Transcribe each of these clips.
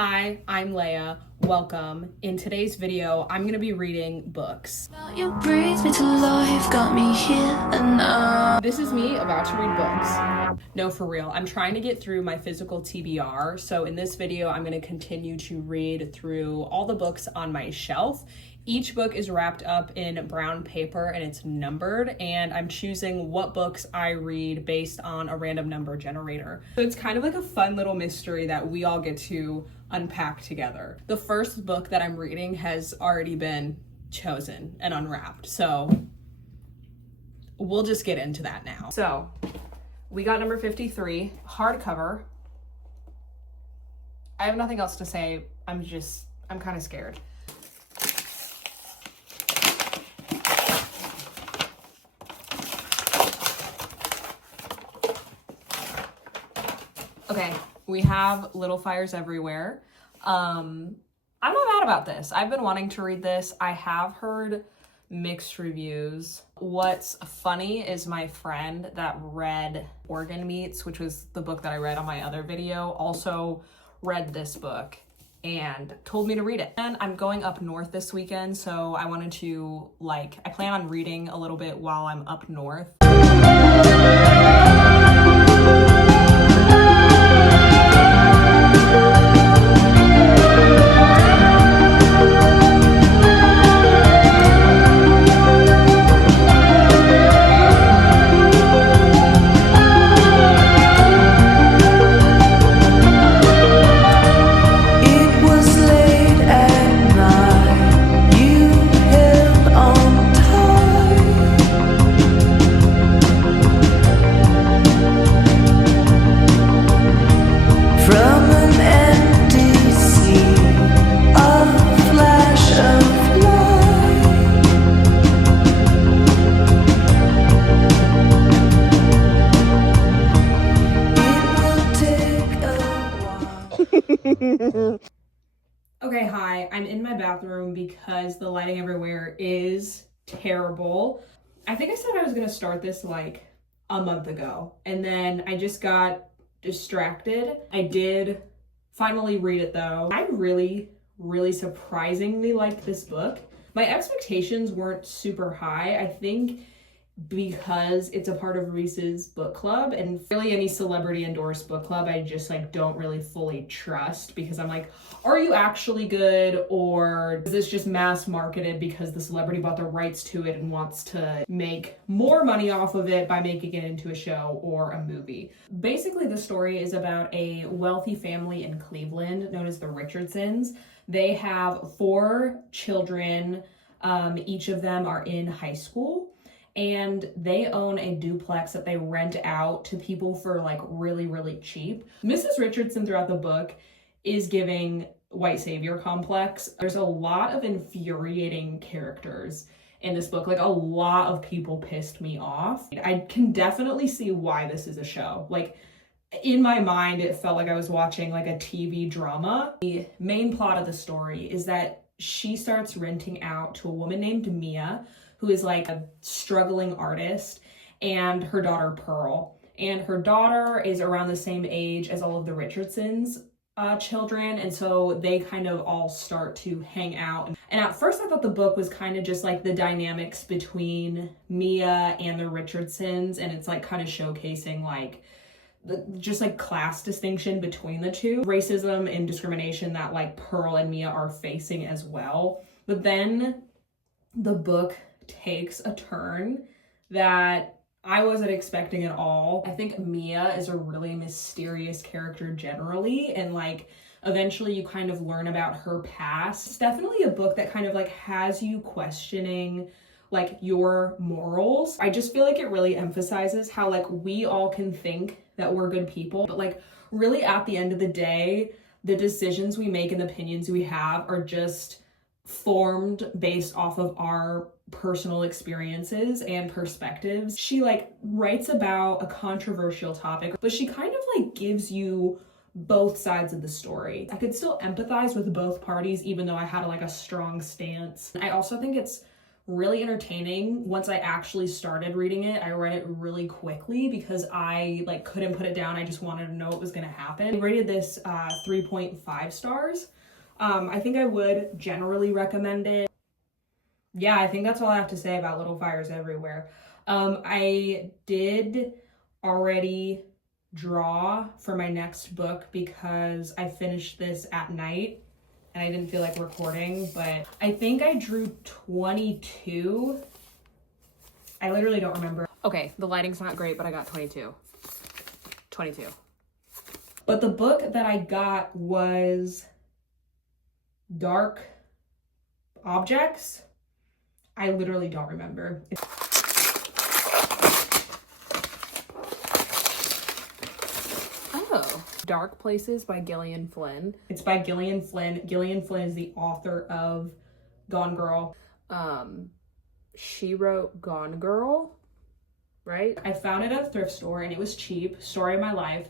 Hi, I'm Leia. Welcome. In today's video, I'm going to be reading books. You breathe me to life, got me here and now. This is me about to read books. No, for real. I'm trying to get through my physical TBR, so in this video, I'm going to continue to read through all the books on my shelf. Each book is wrapped up in brown paper and it's numbered, and I'm choosing what books I read based on a random number generator. So it's kind of like a fun little mystery that we all get to unpack together. The first book that I'm reading has already been chosen and unwrapped, so we'll just get into that now. So we got number 53, hardcover. I have nothing else to say. I'm kind of scared. Okay, we have Little Fires Everywhere. I'm not mad about this. I've been wanting to read this. I have heard mixed reviews. What's funny is my friend that read Organ Meats, which was the book that I read on my other video, also read this book and told me to read it. And I'm going up north this weekend, so I wanted to, I plan on reading a little bit while I'm up north. Okay, hi, I'm in my bathroom because the lighting everywhere is terrible. I think I said I was gonna start this like a month ago, and then I just got distracted. I did finally read it though. I really surprisingly liked this book. My expectations weren't super high, I think, because it's a part of Reese's book club, and really any celebrity endorsed book club I just don't really fully trust, because I'm like, are you actually good, or is this just mass marketed because the celebrity bought the rights to it and wants to make more money off of it by making it into a show or a movie? Basically, the story is about a wealthy family in Cleveland known as the Richardsons. They have 4 children. Each of them are in high school, and they own a duplex that they rent out to people for really cheap. Mrs. Richardson throughout the book is giving white savior complex. There's a lot of infuriating characters in this book. A lot of people pissed me off. I can definitely see why this is a show. In my mind, it felt like I was watching a TV drama. The main plot of the story is that she starts renting out to a woman named Mia, who is a struggling artist, and her daughter Pearl. And her daughter is around the same age as all of the Richardsons' children, and so they kind of all start to hang out. And at first I thought the book was kind of just the dynamics between Mia and the Richardsons, and it's kind of showcasing class distinction between the two, racism and discrimination that Pearl and Mia are facing as well. But then the book takes a turn that I wasn't expecting at all. I think Mia is a really mysterious character generally, and eventually you kind of learn about her past. It's definitely a book that kind of has you questioning your morals. I just feel it really emphasizes how we all can think that we're good people, but really at the end of the day, the decisions we make and the opinions we have are just formed based off of our personal experiences and perspectives. She writes about a controversial topic, but she kind of gives you both sides of the story. I could still empathize with both parties, even though I had a strong stance. I also think it's really entertaining. Once I actually started reading it, I read it really quickly because I like couldn't put it down. I just wanted to know what was gonna happen. I rated this 3.5 stars. I think I would generally recommend it. Yeah, I think that's all I have to say about Little Fires Everywhere. I did already draw for my next book because I finished this at night and I didn't feel like recording, but I think I drew 22. I literally don't remember. Okay, the lighting's not great, but I got 22. 22. But the book that I got was Dark Objects. I literally don't remember. Oh, Dark Places by Gillian Flynn. It's by Gillian Flynn. Gillian Flynn is the author of Gone Girl. She wrote Gone Girl, right? I found it at a thrift store and it was cheap, story of my life.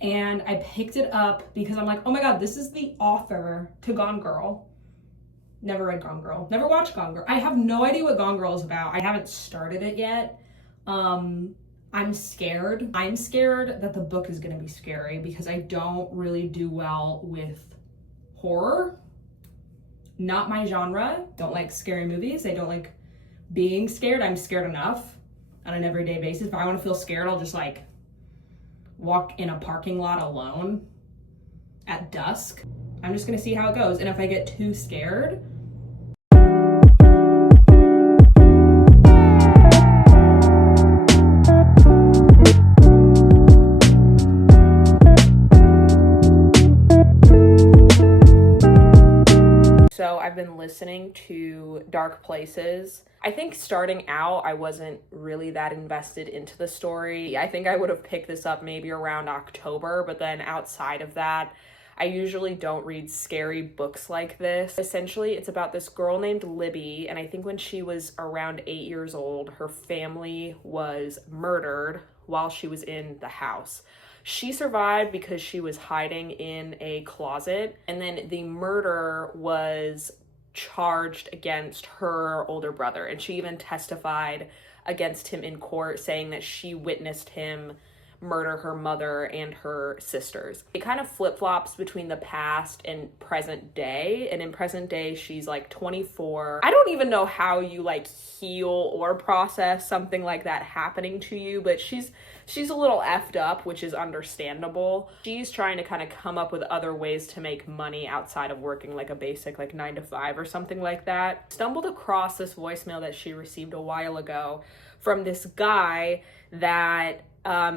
And I picked it up because I'm like, oh my God, this is the author to Gone Girl. Never read Gone Girl. Never watched Gone Girl. I have no idea what Gone Girl is about. I haven't started it yet. I'm scared. I'm scared that the book is gonna be scary because I don't really do well with horror. Not my genre. Don't like scary movies. I don't like being scared. I'm scared enough on an everyday basis. If I wanna feel scared, I'll just like walk in a parking lot alone at dusk. I'm just gonna see how it goes. And if I get too scared, so I've been listening to Dark Places. I think starting out, I wasn't really that invested into the story. I think I would have picked this up maybe around October, but then outside of that, I usually don't read scary books like this. Essentially, it's about this girl named Libby, and I think when she was around 8 years old, her family was murdered while she was in the house. She survived because she was hiding in a closet, and then the murder was charged against her older brother, and she even testified against him in court, saying that she witnessed him murder her mother and her sisters. It kind of flip-flops between the past and present day, and in present day she's like 24. I don't even know how you like heal or process something like that happening to you, but she's a little effed up, which is understandable. She's trying to kind of come up with other ways to make money outside of working like a basic like 9 to 5 or something like that. Stumbled across this voicemail that she received a while ago from this guy that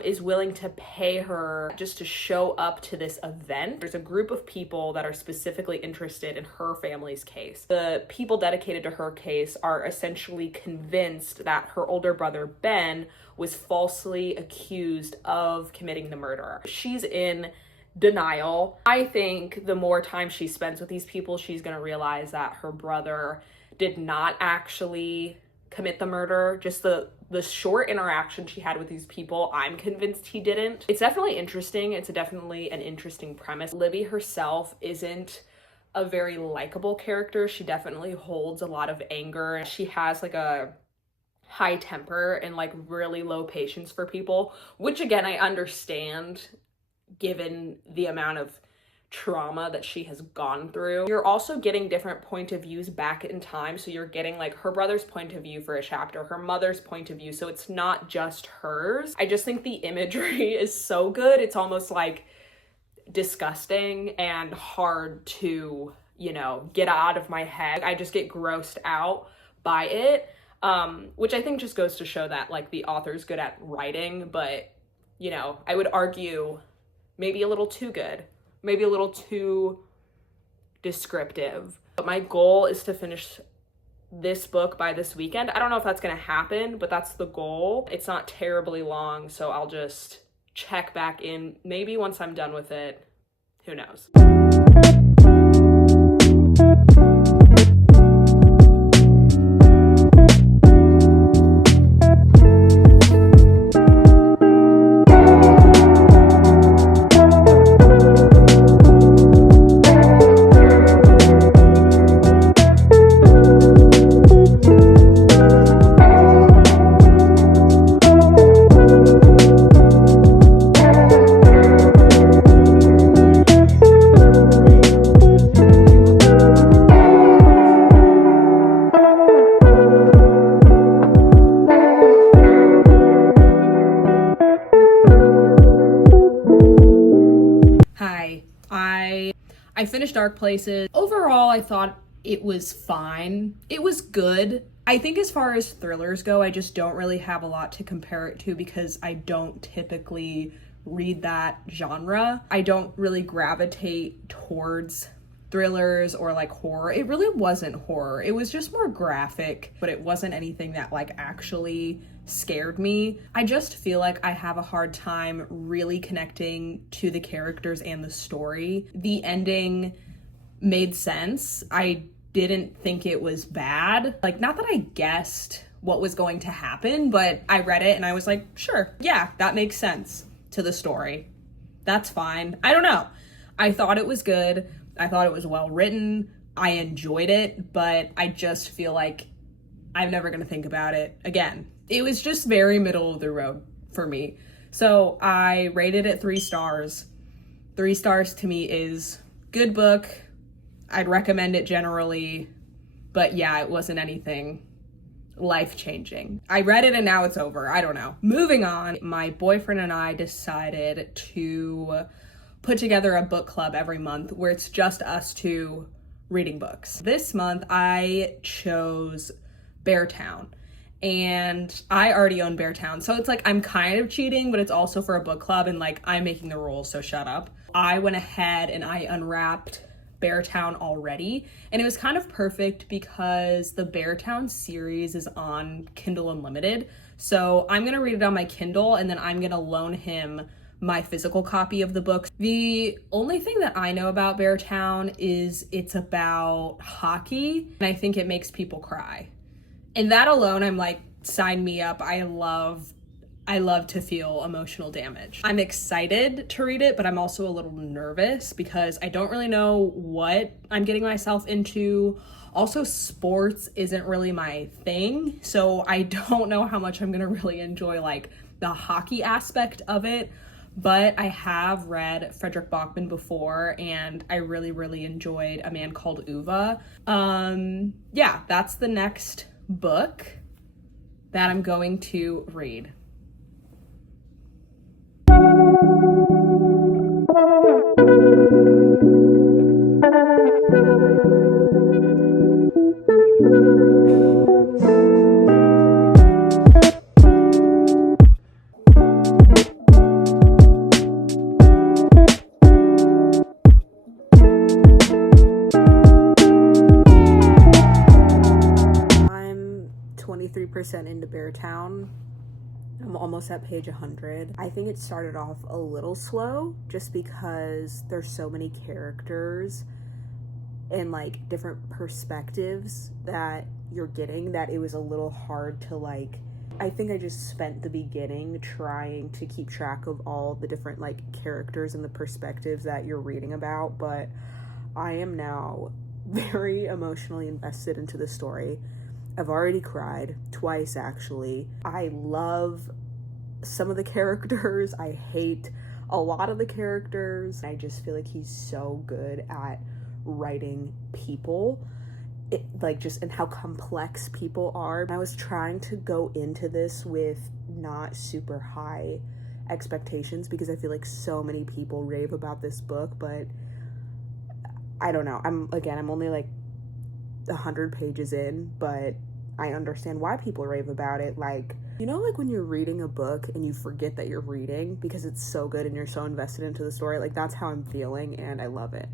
is willing to pay her just to show up to this event. There's a group of people that are specifically interested in her family's case. The people dedicated to her case are essentially convinced that her older brother, Ben, was falsely accused of committing the murder. She's in denial. I think the more time she spends with these people, she's gonna realize that her brother did not actually commit the murder. Just the short interaction she had with these people, I'm convinced he didn't. It's definitely interesting. It's definitely an interesting premise. Libby herself isn't a very likable character. She definitely holds a lot of anger. She has like a high temper and like really low patience for people, which again, I understand given the amount of trauma that she has gone through. You're also getting different point of views back in time. So you're getting like her brother's point of view for a chapter, her mother's point of view. So it's not just hers. I just think the imagery is so good. It's almost like disgusting and hard to, you know, get out of my head. I just get grossed out by it, which I think just goes to show that like the author's good at writing, but you know, I would argue maybe a little too good. Maybe a little too descriptive. But my goal is to finish this book by this weekend. I don't know if that's gonna happen, but that's the goal. It's not terribly long, so I'll just check back in maybe once I'm done with it. Who knows? I finished Dark Places. Overall, I thought it was fine. It was good. I think as far as thrillers go, I just don't really have a lot to compare it to because I don't typically read that genre. I don't really gravitate towards thrillers or like horror. It really wasn't horror. It was just more graphic, but it wasn't anything that like actually scared me. I just feel like I have a hard time really connecting to the characters and the story. The ending made sense. I didn't think it was bad. Like, not that I guessed what was going to happen, but I read it and I was like, sure, yeah, that makes sense to the story. That's fine. I don't know. I thought it was good. I thought it was well written. I enjoyed it, but I just feel like I'm never going to think about it again. It was just very middle of the road for me. So I rated it 3 stars. 3 stars to me is good book. I'd recommend it generally, but yeah, it wasn't anything life-changing. I read it and now it's over. I don't know. Moving on, my boyfriend and I decided to put together a book club every month where it's just us two reading books. This month, I chose Beartown. And I already own Beartown. So it's like I'm kind of cheating, but it's also for a book club and like I'm making the rules, so shut up. I went ahead and I unwrapped Beartown already, and it was kind of perfect because the Beartown series is on Kindle Unlimited. So I'm gonna read it on my Kindle and then I'm gonna loan him my physical copy of the book. The only thing that I know about Beartown is it's about hockey, and I think it makes people cry. And that alone, I'm like, sign me up. I love to feel emotional damage. I'm excited to read it, but I'm also a little nervous because I don't really know what I'm getting myself into. Also, sports isn't really my thing, so I don't know how much I'm gonna really enjoy like the hockey aspect of it. But I have read Fredrik Backman before, and I really, really enjoyed A Man Called Uva. Yeah, that's the next book that I'm going to read. I'm 23% into Beartown. I'm almost at page 100. I think it started off a little slow just because there's so many characters and like different perspectives that you're getting that it was a little hard to like. I think I just spent the beginning trying to keep track of all the different like characters and the perspectives that you're reading about, but I am now very emotionally invested into the story. I've already cried twice, actually. I love some of the characters. I hate a lot of the characters. I just feel like he's so good at writing people. Like just and how complex people are. I was trying to go into this with not super high expectations because I feel like so many people rave about this book, but I don't know. I'm only like 100 pages in, but I understand why people rave about it. Like, you know, like when you're reading a book and you forget that you're reading because it's so good and you're so invested into the story. Like, that's how I'm feeling, and I love it.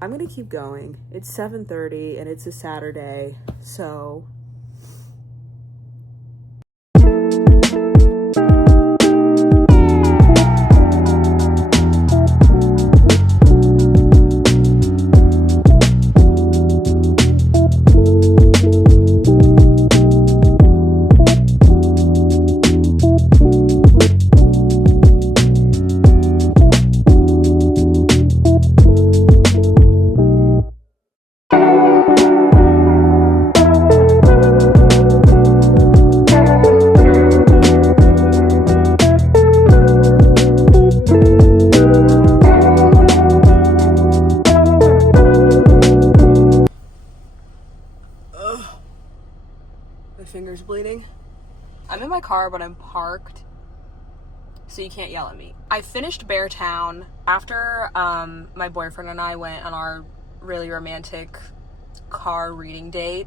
I'm gonna keep going. It's 7:30 and it's a Saturday, so my finger's bleeding. I'm in my car, but I'm parked so you can't yell at me. I finished Beartown after my boyfriend and I went on our really romantic car reading date.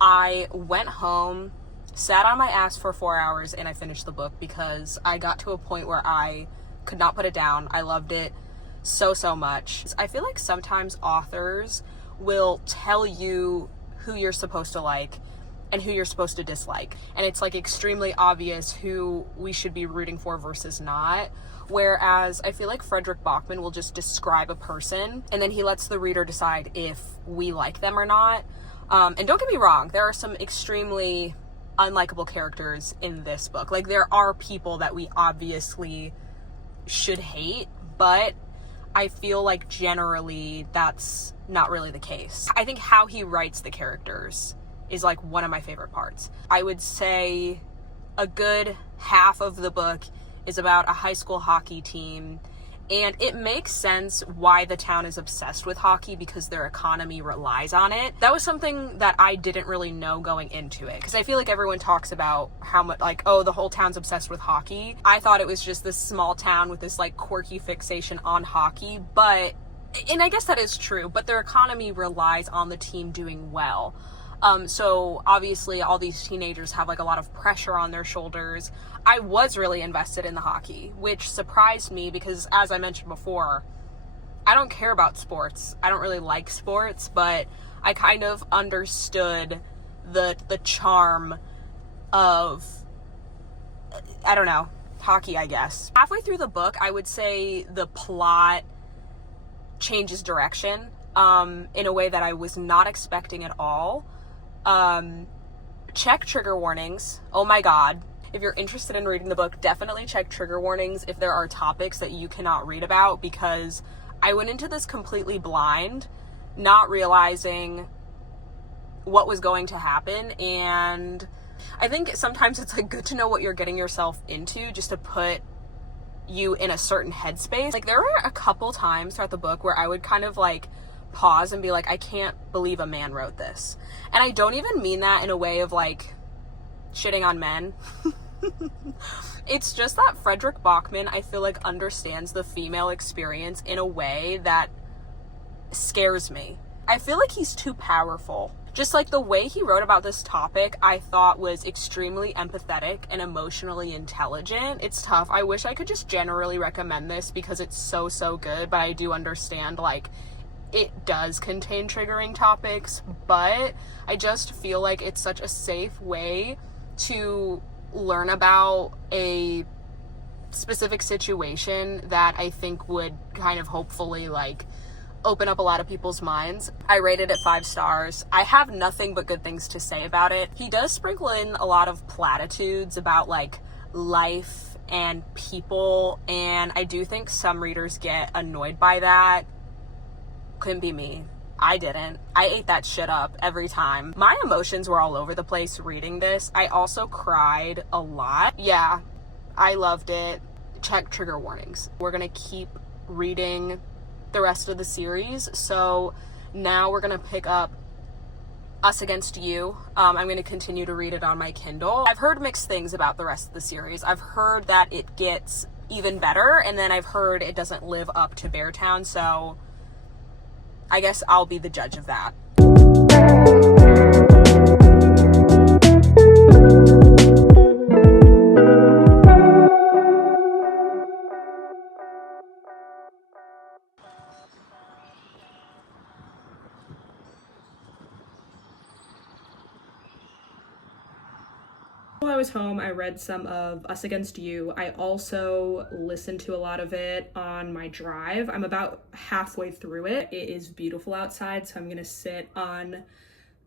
I went home, sat on my ass for 4 hours, and I finished the book because I got to a point where I could not put it down. I loved it so much. I feel like sometimes authors will tell you who you're supposed to like and who you're supposed to dislike, and it's like extremely obvious who we should be rooting for versus not. Whereas I feel like Fredrik Backman will just describe a person and then he lets the reader decide if we like them or not. And don't get me wrong, there are some extremely unlikable characters in this book. Like, there are people that we obviously should hate, but I feel like generally that's not really the case. I think how he writes the characters is like one of my favorite parts. I would say a good half of the book is about a high school hockey team, and it makes sense why the town is obsessed with hockey because their economy relies on it. That was something that I didn't really know going into it, because I feel like everyone talks about how much, like, oh, the whole town's obsessed with hockey. I thought it was just this small town with this like quirky fixation on hockey, and I guess that is true, but their economy relies on the team doing well. So obviously all these teenagers have like a lot of pressure on their shoulders. I was really invested in the hockey, which surprised me because, as I mentioned before, I don't care about sports. I don't really like sports, but I kind of understood the charm of, I don't know, hockey, I guess. Halfway through the book, I would say the plot changes direction in a way that I was not expecting at all. Check trigger warnings. Oh my god. If you're interested in reading the book, definitely check trigger warnings if there are topics that you cannot read about, because I went into this completely blind, not realizing what was going to happen, and I think sometimes it's like good to know what you're getting yourself into just to put you in a certain headspace. Like, there were a couple times throughout the book where I would kind of like pause and be like, I can't believe a man wrote this. And I don't even mean that in a way of like shitting on men. It's just that Fredrik Backman, I feel like, understands the female experience in a way that scares me. I feel like he's too powerful. Just like the way he wrote about this topic, I thought was extremely empathetic and emotionally intelligent. It's tough. I wish I could just generally recommend this because it's so good, but I do understand like it does contain triggering topics, but I just feel like it's such a safe way to learn about a specific situation that I think would kind of hopefully like open up a lot of people's minds. I rated it 5 stars. I have nothing but good things to say about it. He does sprinkle in a lot of platitudes about like life and people, and I do think some readers get annoyed by that. Couldn't be me. I didn't. I ate that shit up every time. My emotions were all over the place reading this. I also cried a lot. Yeah, I loved it. Check trigger warnings. We're gonna keep reading the rest of the series. So now we're gonna pick up Us Against You. I'm gonna continue to read it on my Kindle. I've heard mixed things about the rest of the series. I've heard that it gets even better, and then I've heard it doesn't live up to Beartown, so I guess I'll be the judge of that. While I was home, I read some of Us Against You. I also listened to a lot of it on my drive. I'm about halfway through it. It is beautiful outside, so I'm gonna sit on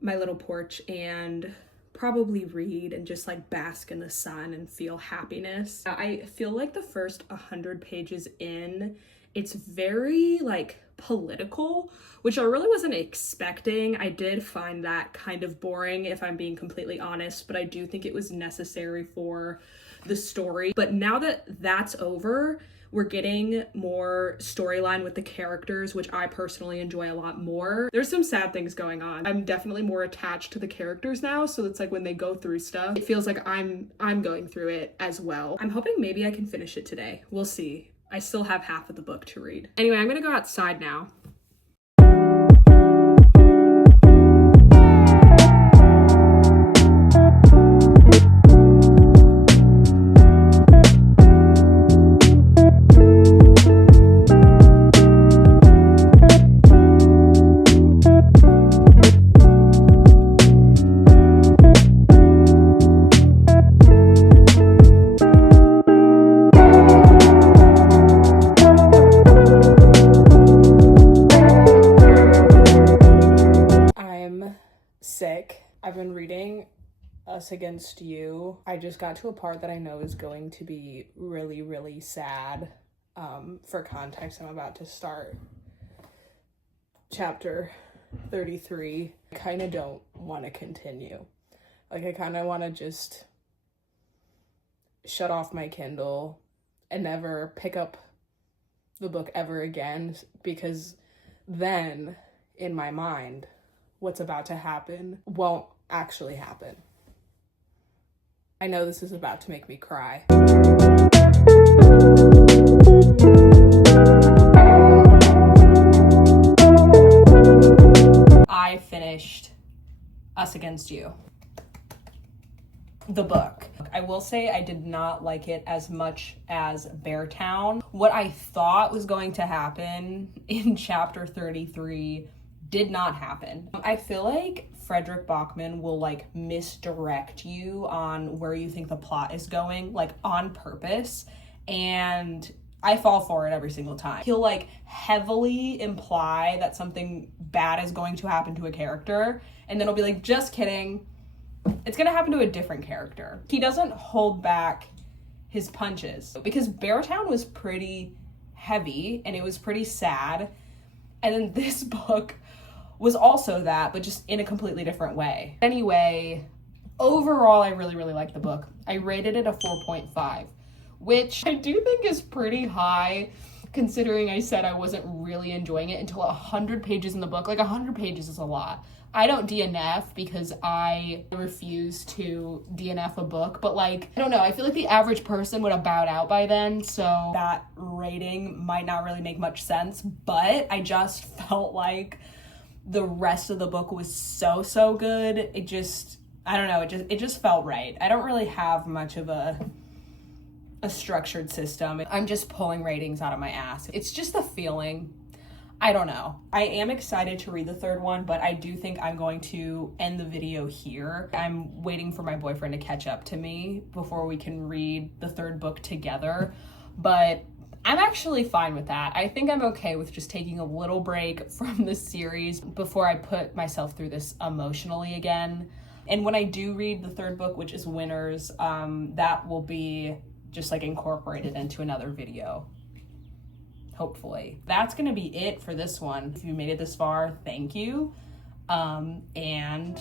my little porch and probably read and just like bask in the sun and feel happiness. I feel like the first 100 pages in, it's very like political, which I really wasn't expecting. I did find that kind of boring, if I'm being completely honest, but I do think it was necessary for the story. But now that that's over, We're getting more storyline with the characters, which I personally enjoy a lot more. There's some sad things going on. I'm definitely more attached to the characters now, so it's like when they go through stuff, it feels like I'm going through it as well. I'm hoping maybe I can finish it today. We'll see. I still have half of the book to read. Anyway, I'm gonna go outside now. Sick. I've been reading Us Against You. I just got to a part that I know is going to be really, really sad. For context, I'm about to start chapter 33. I kind of don't want to continue. Like, I kind of want to just shut off my Kindle and never pick up the book ever again, because then, in my mind, what's about to happen won't actually happen. I know this is about to make me cry. I finished Us Against You, the book. I will say I did not like it as much as Beartown. What I thought was going to happen in chapter 33 did not happen. I feel like Fredrik Backman will like misdirect you on where you think the plot is going, like on purpose, and I fall for it every single time. He'll like heavily imply that something bad is going to happen to a character, and then he'll be like, just kidding, it's gonna happen to a different character. He doesn't hold back his punches, because Beartown was pretty heavy and it was pretty sad, and then this book was also that, but just in a completely different way. Anyway, overall, I really, really liked the book. I rated it a 4.5, which I do think is pretty high, considering I said I wasn't really enjoying it until 100 pages in the book. Like, 100 pages is a lot. I don't DNF because I refuse to DNF a book, but like, I don't know, I feel like the average person would have bowed out by then, so that rating might not really make much sense, but I just felt like the rest of the book was so good. It just, I don't know, it just felt right. I don't really have much of a structured system. I'm just pulling ratings out of my ass. It's just a feeling. I don't know. I am excited to read the third one, but I do think I'm going to end the video here. I'm waiting for my boyfriend to catch up to me before we can read the third book together, but I'm actually fine with that. I think I'm okay with just taking a little break from this series before I put myself through this emotionally again. And when I do read the third book, which is Winners, that will be just like incorporated into another video, hopefully. That's gonna be it for this one. If you made it this far, thank you. And